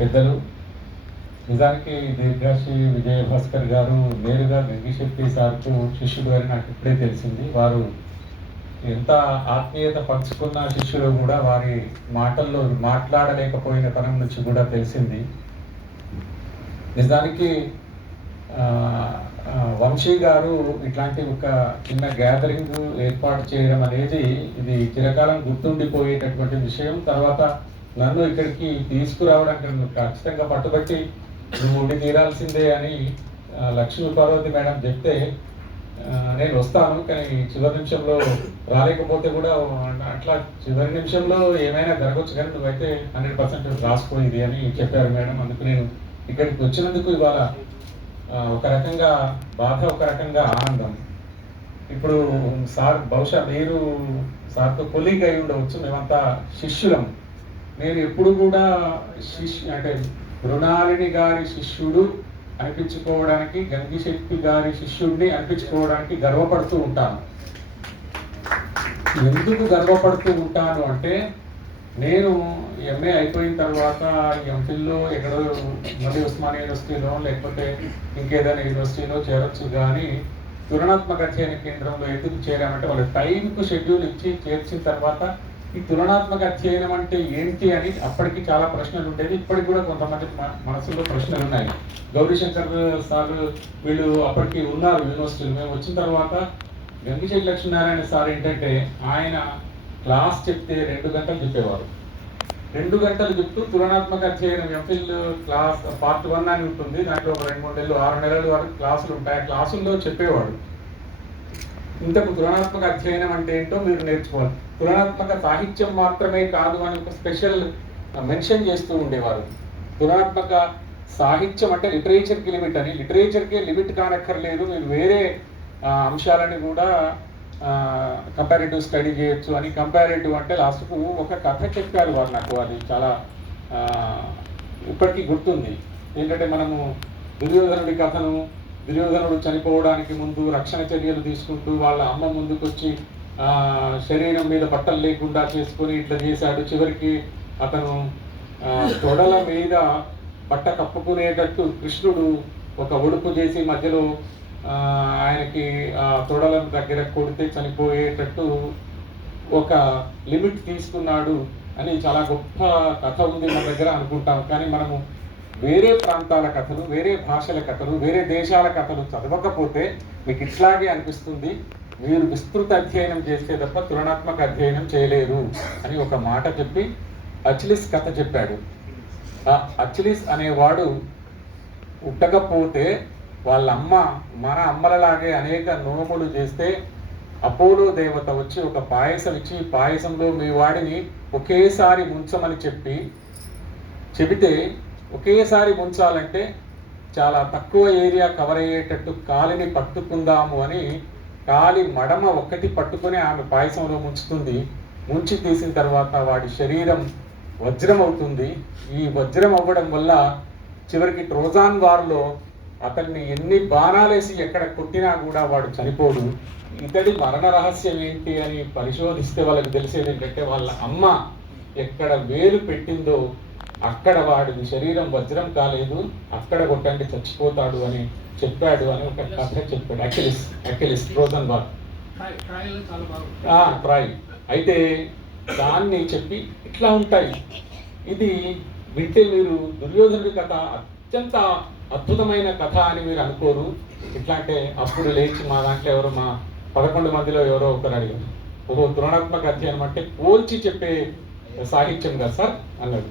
పెద్దలు నిజానికి దీర్ఘశ్రీ విజయభాస్కర్ గారు నేరుగా గంగిశెట్టి సార్కు శిష్యుడు అని నాకు ఇప్పుడే తెలిసింది. వారు ఎంత ఆత్మీయత పంచుకున్న శిష్యులు కూడా వారి మాటల్లో మాట్లాడలేకపోయిన తరం నుంచి కూడా తెలిసింది. నిజానికి వంశీ గారు ఇట్లాంటి ఒక చిన్న గ్యాదరింగ్ ఏర్పాటు చేయడం అనేది ఇది చిరకాలం గుర్తుండిపోయేటటువంటి విషయం. తర్వాత నన్ను ఇక్కడికి తీసుకురావడానికి ఖచ్చితంగా పట్టుబట్టి నువ్వు ఉండి తీరాల్సిందే అని లక్ష్మీ పార్వతి మేడం చెప్తే నేను వస్తాను, కానీ చివరి నిమిషంలో రాలేకపోతే కూడా అట్లా చివరి నిమిషంలో ఏమైనా జరగవచ్చు, కానీ నువ్వైతే 100% రాసిపోయింది అని చెప్పారు మేడం. అందుకు నేను ఇక్కడికి వచ్చినందుకు ఇవాళ ఒక రకంగా బాధ, ఒక రకంగా ఆనందం. ఇప్పుడు సార్ బహుశా మీరు సార్తో కొలీగ్ అయి ఉండవచ్చు, మేమంతా శిష్యులం. నేను ఎప్పుడు కూడా అంటే మృణాలిని గారి శిష్యుడు అనిపించుకోవడానికి, గంగిశెట్టి గారి శిష్యుడిని అనిపించుకోవడానికి గర్వపడుతూ ఉంటాను. ఎందుకు గర్వపడుతూ ఉంటాను అంటే, నేను ఎంఏ అయిపోయిన తర్వాత ఎంఫిల్లో ఎక్కడో మళ్ళీ ఉస్మానియా యూనివర్సిటీలో లేకపోతే ఇంకేదైనా యూనివర్సిటీలో చేరొచ్చు, కానీ తులనాత్మక అధ్యయన కేంద్రంలో ఎందుకు చేరామంటే వాళ్ళ టైంకు షెడ్యూల్ ఇచ్చి చేర్చిన తర్వాత ఈ తులనాత్మక అధ్యయనం అంటే ఏంటి అని అప్పటికి చాలా ప్రశ్నలు ఉండేది. ఇప్పటికి కూడా కొంతమంది మనసులో ప్రశ్నలు ఉన్నాయి. గౌరీశంకర్ సార్ వీళ్ళు అప్పటికి ఉన్నారు యూనివర్సిటీలో. మేము వచ్చిన తర్వాత గంగిశెట్టి లక్ష్మీనారాయణ సార్ ఏంటంటే ఆయన క్లాస్ చెప్తే 2 గంటలు చెప్పేవారు. 2 గంటలు చెప్తూ తులనాత్మక అధ్యయనం ఎంఫిల్ క్లాస్ పార్ట్ 1 అని ఉంటుంది, దాంట్లో 2-3 నెలలు 6 నెలల వరకు క్లాసులు ఉంటాయి. ఆ క్లాసుల్లో చెప్పేవాడు ఇంతకు తులనాత్మక అధ్యయనం అంటే ఏంటో మీరు నేర్చుకోవాలి. తులనాత్మక సాహిత్యం మాత్రమే కాదు అని ఒక స్పెషల్ మెన్షన్ చేస్తూ ఉండేవారు. తులనాత్మక సాహిత్యం అంటే లిటరేచర్కి లిమిట్ అని, లిటరేచర్కే లిమిట్ కానక్కర్లేదు, మీరు వేరే అంశాలని కూడా కంపారేటివ్ స్టడీ చేయొచ్చు అని. కంపారేటివ్ అంటే లాస్ట్కు ఒక కథ చెప్పారు వారు నాకు, అది చాలా ఇప్పటికీ గుర్తుంది. ఏంటంటే మనము దుర్యోధనుడి కథను, దుర్యోధనుడు చనిపోవడానికి ముందు రక్షణ చర్యలు తీసుకుంటూ వాళ్ళ అమ్మ ముందుకు వచ్చి శరీరం మీద బట్టలు లేకుండా చేసుకొని ఇట్లా చేశాడు, చివరికి అతను తొడల మీద బట్ట కప్పుకునేటట్టు కృష్ణుడు ఒక ఒడుపు చేసి మధ్యలో ఆయనకి తొడలను దగ్గర కొడితే చనిపోయేటట్టు ఒక లిమిట్ తీసుకున్నాడు అని చాలా గొప్ప కథ ఉంది మన దగ్గర అనుకుంటాం. కానీ మనము వేరే ప్రాంతాల కథలు, వేరే భాషల కథలు, వేరే దేశాల కథలు చదవకపోతే మీకు ఇట్లాగే అనిపిస్తుంది, మీరు విస్తృత అధ్యయనం చేస్తే తప్ప తులనాత్మక అధ్యయనం చేయలేరు అని ఒక మాట చెప్పి అచిలిస్ కథ చెప్పాడు. ఆ అచిలిస్ అనేవాడు పుట్టకపోతే వాళ్ళ అమ్మ మన అమ్మలలాగే అనేక నోములు చేస్తే అపోలో దేవత వచ్చి ఒక పాయసం ఇచ్చి, పాయసంలో మీ వాడిని ఒకేసారి ముంచమని చెబితే ఒకేసారి ముంచాలంటే చాలా తక్కువ ఏరియా కవర్ అయ్యేటట్టు కాలిని పట్టుకుందాము అని కాలి మడమ ఒక్కటి పట్టుకొని ఆమె పాయసంలో ముంచుతుంది. ముంచి తీసిన తర్వాత వాడి శరీరం వజ్రం అవుతుంది. ఈ వజ్రం అవ్వడం వల్ల చివరికి ట్రోజాన్ వార్లో అతన్ని ఎన్ని బాణాలేసి ఎక్కడ కొట్టినా కూడా వాడు చనిపోడు. ఇతడి మరణ రహస్యం ఏంటి అని పరిశోధిస్తే వాళ్ళకి తెలిసేది ఏంటంటే, వాళ్ళ అమ్మ ఎక్కడ వేలు పెట్టిందో అక్కడ వాడి శరీరం వజ్రం కాలేదు, అక్కడ కొట్టండి చచ్చిపోతాడు అని చెప్పాడు అని ఒక కథ చెప్పాడు. అకిలిస్ ట్రోజన్ వార్ ట్రాయ్. అయితే దాన్ని చెప్పి ఇట్లా ఉంటాయి. ఇది వింటే మీరు దుర్యోధనుడి కథ అత్యంత అద్భుతమైన కథ అని మీరు అనుకోరు. ఇట్లా అంటే అప్పుడు లేచి మా దాంట్లో ఎవరో మా 11 మందిలో ఎవరో ఒకరు అడిగారు, ఓహో తులనాత్మక అధ్యయనం అంటే పోల్చి చెప్పే సాహిత్యం కదా సార్ అన్నాడు.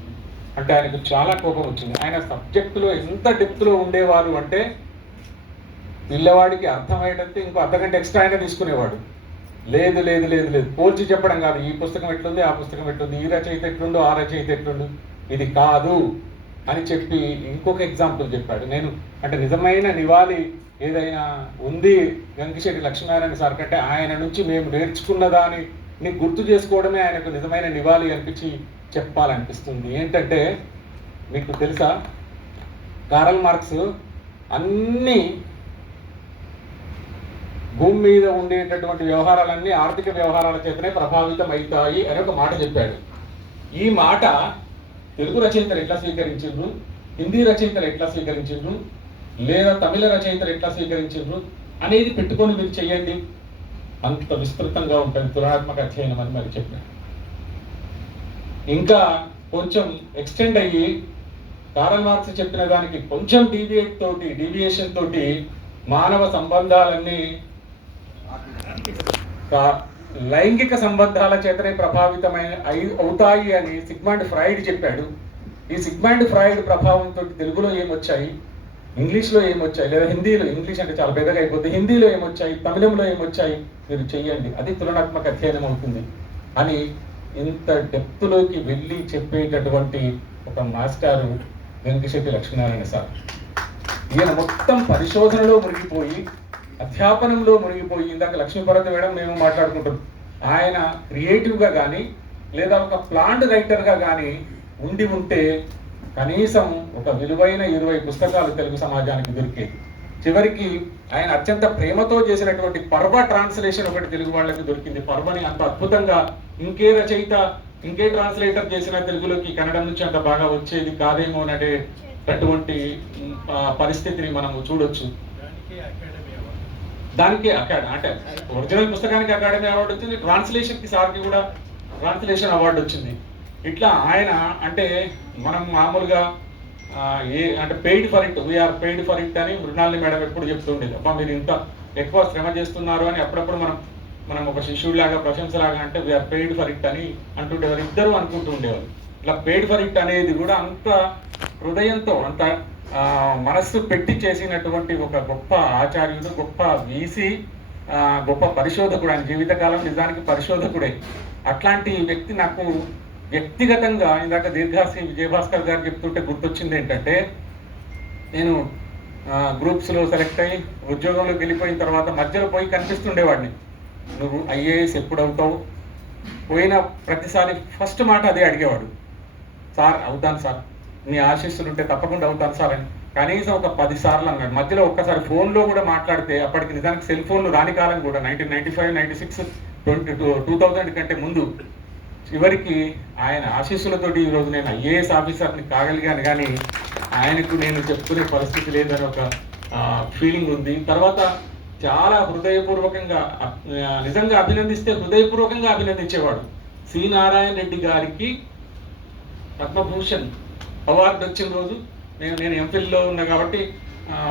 అంటే ఆయనకు చాలా కోపం వచ్చింది. ఆయన సబ్జెక్టులో ఎంత డెప్త్లో ఉండేవారు అంటే పిల్లవాడికి అర్థమయ్యేటట్టు ఇంకో అర్ధగంట ఎక్స్ట్రా అయినా తీసుకునేవాడు. లేదు లేదు లేదు లేదు పోల్చి చెప్పడం కాదు, ఈ పుస్తకం ఎట్లుంది, ఆ పుస్తకం ఎట్లుంది, ఈ రచయిత ఎట్లుందో, ఆ రచయిత ఎట్లుండు, ఇది కాదు అని చెప్పి ఇంకొక ఎగ్జాంపుల్ చెప్పాడు. నేను అంటే నిజమైన నివాళి ఏదైనా ఉంది గంగిశెట్టి లక్ష్మీనారాయణ సార్ కంటే ఆయన నుంచి మేము నేర్చుకున్న దాన్ని గుర్తు చేసుకోవడమే ఆయనకు నిజమైన నివాళి అనిపించి చెప్పాలనిపిస్తుంది. ఏంటంటే మీకు తెలుసా, కారల్ మార్క్స్ అన్ని భూమి మీద ఉండేటటువంటి వ్యవహారాలన్నీ ఆర్థిక వ్యవహారాల చేతనే ప్రభావితం అవుతాయి అని ఒక మాట చెప్పాడు. ఈ మాట తెలుగు రచయితలు ఎట్లా స్వీకరించిండ్రు, హిందీ రచయితలు ఎట్లా స్వీకరించిండ్రు, లేదా తమిళ రచయితలు ఎట్లా స్వీకరించిండ్రు అనేది పెట్టుకొని మీరు చేయండి. అంత విస్తృతంగా ఉంటుంది తులనాత్మక అధ్యయనం అని మరి చెప్పారు. ఇంకా కొంచెం ఎక్స్టెండ్ అయ్యి కారల్ మార్క్స్ చెప్పిన దానికి కొంచెం డీవియేషన్ తోటి మానవ సంబంధాలన్నీ లైంగిక సంబంధాల చేతనే ప్రభావితమైన అవుతాయి అని సిగ్మండ్ ఫ్రాయిడ్ చెప్పాడు. ఈ సిగ్మండ్ ఫ్రాయిడ్ ప్రభావంతో తెలుగులో ఏమొచ్చాయి, ఇంగ్లీష్లో ఏమొచ్చాయి, లేదా హిందీలో, ఇంగ్లీష్ అంటే చాలా పెద్దగా అయిపోతుంది, హిందీలో ఏమొచ్చాయి, తమిళంలో ఏమొచ్చాయి మీరు చెయ్యండి, అది తులనాత్మక అధ్యయనం అవుతుంది అని ఇంత డెప్త్లోకి వెళ్ళి చెప్పేటటువంటి ఒక మాస్టారు వెంకటశెట్టి లక్ష్మీనారాయణ సార్. ఈయన మొత్తం పరిశోధనలో మునిగిపోయి, అధ్యాపనంలో మునిగిపోయి, ఇందాక లక్ష్మీభరత్ మేడం మేము మాట్లాడుకుంటాం, ఆయన క్రియేటివ్గా కానీ లేదా ఒక ప్లాంట్ రైటర్గా కానీ ఉంటే కనీసం ఒక విలువైన 20 పుస్తకాలు తెలుగు సమాజానికి దొరికేది. చివరికి ఆయన అత్యంత ప్రేమతో చేసినటువంటి పర్వ ట్రాన్స్లేషన్ ఒకటి తెలుగు వాళ్ళకి దొరికింది. పర్వని అంత అద్భుతంగా ఇంకే రచయిత, ఇంకే ట్రాన్స్లేటర్ చేసిన తెలుగులోకి కన్నడం నుంచి అంత బాగా వచ్చేది కాదేమో అనేటటువంటి పరిస్థితిని మనము చూడొచ్చు. దానికి అంటే ఒరిజినల్ పుస్తకానికి అకాడమీ అవార్డు వచ్చింది, ట్రాన్స్లేషన్కి సార్కి కూడా ట్రాన్స్లేషన్ అవార్డు వచ్చింది. ఇట్లా ఆయన అంటే మనం మామూలుగా అంటే paid for it, we are paid for it అని మృణాలిని మేడం ఎప్పుడు చెప్తుండేది. అబ్బా మీరు ఇంత ఎక్కువ శ్రమ చేస్తున్నారు అని అప్పుడప్పుడు మనం ఒక శిష్యుడిలాగా ప్రశంసలాగా అంటే వీఆర్ పెయిడ్ ఫర్ ఇట్ అని అంటుండేవారు, ఇద్దరు అనుకుంటూ ఉండేవారు. ఇట్లా పెయిడ్ ఫర్ ఇట్ అనేది కూడా అంత హృదయంతో, అంత మనస్సు పెట్టి చేసినటువంటి ఒక గొప్ప ఆచార్యుడు, గొప్ప వీసి, గొప్ప పరిశోధకుడు. ఆయన జీవితకాలం నిజానికి పరిశోధకుడే. అట్లాంటి వ్యక్తి నాకు వ్యక్తిగతంగా ఇందాక దీర్ఘాసి విజయభాస్కర్ గారు చెప్తుంటే గుర్తొచ్చింది ఏంటంటే, నేను గ్రూప్స్లో సెలెక్ట్ అయ్యి ఉద్యోగంలోకి వెళ్ళిపోయిన తర్వాత మధ్యలో పోయి కనిపిస్తుండేవాడిని. నువ్వు ఐఏఎస్ ఎప్పుడు అవుతావు? పోయిన ప్రతిసారి ఫస్ట్ మాట అదే అడిగేవాడు, సార్ అవుతాను సార్, మీ ఆశీస్సులు ఉంటే తప్పకుండా అవుతాను సార్ అని. కనీసం ఒక 10 సార్లు అన్నాడు. మధ్యలో ఒక్కసారి ఫోన్లో కూడా మాట్లాడితే, అప్పటికి నిజానికి సెల్ ఫోన్లు రాని కాలం కూడా, 1995, 96, 2000 కంటే ముందు. చివరికి ఆయన ఆశీస్సులతోటి ఈరోజు నేను ఐఏఎస్ ఆఫీసర్ని కాగలిగాను, కానీ ఆయనకు నేను చెప్పుకునే పరిస్థితి లేదని ఒక ఫీలింగ్ ఉంది. తర్వాత చాలా హృదయపూర్వకంగా, నిజంగా అభినందిస్తే హృదయపూర్వకంగా అభినందించేవాడు. సి నారాయణ రెడ్డి గారికి పద్మభూషణ్ అవార్డు వచ్చిన రోజు నేను ఎంఫిల్లో ఉన్నా కాబట్టి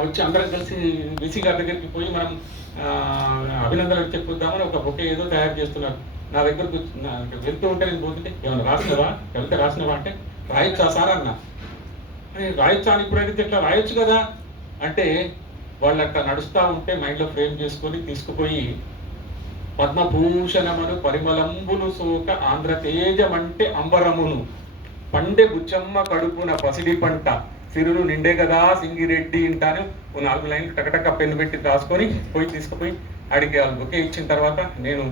వచ్చి అందరం కలిసి విసి గారి దగ్గరికి పోయి మనం అభినందనలు చెప్పుద్దామని ఒక బొకే ఏదో తయారు చేస్తున్నారు. నా దగ్గరకు వెళ్తూ ఉంటే నేను పోతుంటే, ఏమైనా రాసినవా, కవిత రాసినవా అంటే, రాయొచ్చా సార్ అన్న. రాయొచ్చా అని ఇప్పుడు అడిగితే ఇట్లా రాయొచ్చు కదా అంటే, వాళ్ళు అట్లా నడుస్తూ ఉంటే మైండ్లో ఫ్రేమ్ చేసుకొని తీసుకుపోయి, పద్మభూషణమును పరిమళంబులు సోక ఆంధ్రతేజమంటే అంబరమును పండె బుచ్చమ్మ కడుపున పసిడి పంట సిరులు నిండే కదా సింగిరెడ్డి ఇంటాను 4 లైన్లు టకటక పెన్ను పెట్టి రాసుకొని తీసుకుపోయి అడిగి వాళ్ళు బుకే ఇచ్చిన తర్వాత నేను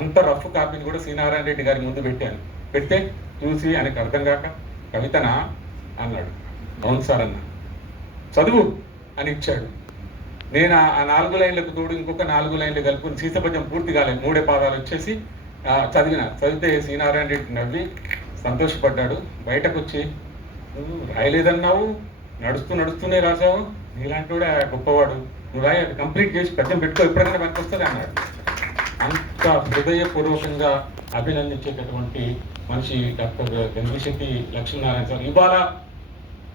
అంత రఫ్ కాపీని కూడా సి నారాయణ రెడ్డి గారి ముందు పెట్టాను. పెడితే చూసి ఆయనకు అర్థం కాక, కవితనా అన్నాడు. అవును సార్ అన్న. చదువు అని ఇచ్చాడు. నేను ఆ 4 లైన్లకు తోడు ఇంకొక 4 లైన్లు కలుపుకుని సీసపద్యం పూర్తి కాలేదు, 3 పాదాలు వచ్చేసి చదివితే సి నారాయణ రెడ్డి నవ్వి సంతోషపడ్డాడు. బయటకు వచ్చి, నువ్వు రాయలేదన్నావు, నడుస్తూనే రాసావు, నీలాంటి కూడా గొప్పవాడు, నువ్వు రాయి, అది కంప్లీట్ చేసి పద్యం పెట్టుకో, ఎప్పుడైనా మనకు వస్తుంది అన్నాడు. అంత హృదయపూర్వకంగా అభినందించేటటువంటి మనిషి డాక్టర్ వెంకటశెట్టి లక్ష్మీనారాయణ సార్. ఇవాళ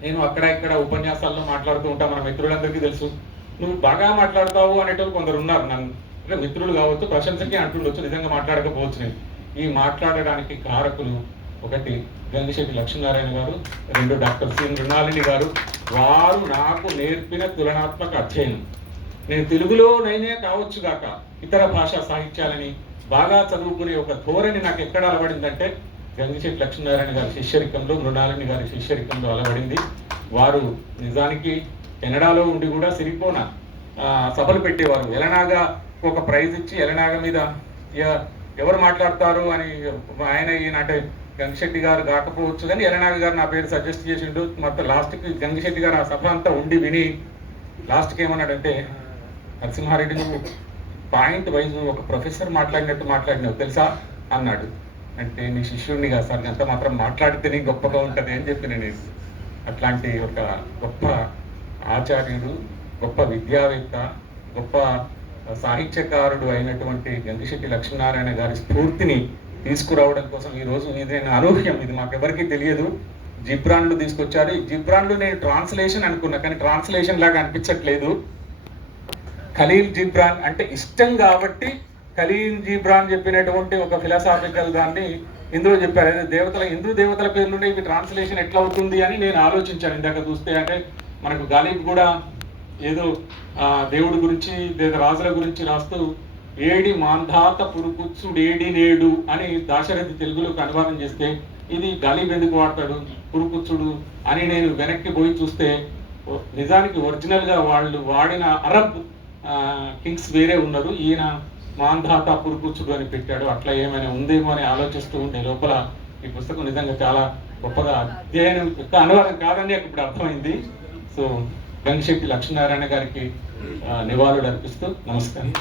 నేను అక్కడ ఇక్కడ ఉపన్యాసాల్లో మాట్లాడుతూ ఉంటా, మన మిత్రులందరికీ తెలుసు, నువ్వు బాగా మాట్లాడతావు అనేటోళ్ళు కొందరు ఉన్నారు. నన్ను అంటే మిత్రులు కావచ్చు, ప్రశంసకి అంటుండొచ్చు, నిజంగా మాట్లాడకపోవచ్చు. నేను ఈ మాట్లాడడానికి కారకులు, ఒకటి వెంకటశెట్టి లక్ష్మీనారాయణ గారు, 2 డాక్టర్ సి మృణాలిని గారు. వారు నాకు నేర్పిన తులనాత్మక అధ్యయనం. నేను తెలుగులోనైనా కావచ్చు గాక ఇతర భాషా సాహిత్యాలని బాగా చదువుకునే ఒక ధోరణి నాకు ఎక్కడ అలవడిందంటే వెంకటశెట్టి లక్ష్మీనారాయణ గారి శిష్యరికంలో, మృణాలిని గారి శిష్యరికంలో అలవడింది. వారు నిజానికి కెనడాలో ఉండి కూడా సిరిపోన సభలు పెట్టేవారు. ఎలనాగా ఒక ప్రైజ్ ఇచ్చి, ఎలనాగా మీద ఎవరు మాట్లాడతారు అని ఆయన ఈయన అంటే గంగిశెట్టి గారు కాకపోవచ్చు కానీ ఎలనాగ గారు నా పేరు సజెస్ట్ చేసిండు. మొత్తం లాస్ట్కి గంగిశెట్టి గారు ఆ సభ అంతా ఉండి విని లాస్ట్కి ఏమన్నాడంటే, నరసింహారెడ్డి నువ్వు పాయింట్ వైజ్ ఒక ప్రొఫెసర్ మాట్లాడినట్టు మాట్లాడినావు తెలుసా అన్నాడు. అంటే నీ శిష్యుడిని కాదు సార్, అంత మాత్రం మాట్లాడితేనే గొప్పగా ఉంటుంది అని చెప్పి నేను అట్లాంటి ఒక గొప్ప ఆచార్యుడు, గొప్ప విద్యావేత్త, గొప్ప సాహిత్యకారుడు అయినటువంటి గంగిశెట్టి లక్ష్మీనారాయణ గారి స్ఫూర్తిని తీసుకురావడం కోసం ఈరోజు ఇది అనూహ్యం, ఇది మాకెవరికీ తెలియదు. జిబ్రాన్లు తీసుకొచ్చారు. ఈ జిబ్రాన్లు నేను ట్రాన్స్లేషన్ అనుకున్నా, కానీ ట్రాన్స్లేషన్ లాగా అనిపించట్లేదు. ఖలీల్ జిబ్రాన్ అంటే ఇష్టం కాబట్టి ఖలీల్ జిబ్రాన్ చెప్పినటువంటి ఒక ఫిలాసాఫికల్ దాన్ని ఇందులో చెప్పారు. అదే దేవతల హిందూ దేవతల పేర్లుండే ఇవి ట్రాన్స్లేషన్ ఎట్లా అవుతుంది అని నేను ఆలోచించాను ఇందాక చూస్తే. అంటే మనకు గాలిబ్ కూడా ఏదో దేవుడి గురించి లేదా రాజుల గురించి రాస్తూ ఏడి మాంధాత పురుకుచ్చుడేడి నేడు అని దాశరథి తెలుగులోకి అనువాదం చేస్తే, ఇది గాలిబ్ ఎందుకు వాడతాడు పురుకుచ్చుడు అని నేను వెనక్కి పోయి చూస్తే నిజానికి ఒరిజినల్గా వాళ్ళు వాడిన అరబ్ కింగ్స్ వేరే ఉన్నారు, ఈయన మాంధాత పురుకుచ్చుడు అని పెట్టాడు. అట్లా ఏమైనా ఉందేమో అని ఆలోచిస్తూ ఉండే లోపల ఈ పుస్తకం నిజంగా చాలా గొప్పగా అధ్యయనం యొక్క అనువాదం కాదని ఇప్పుడు అర్థమైంది. సో గంగిశెట్టి లక్ష్మీనారాయణ గారికి నివాళులు అర్పిస్తూ నమస్కారం.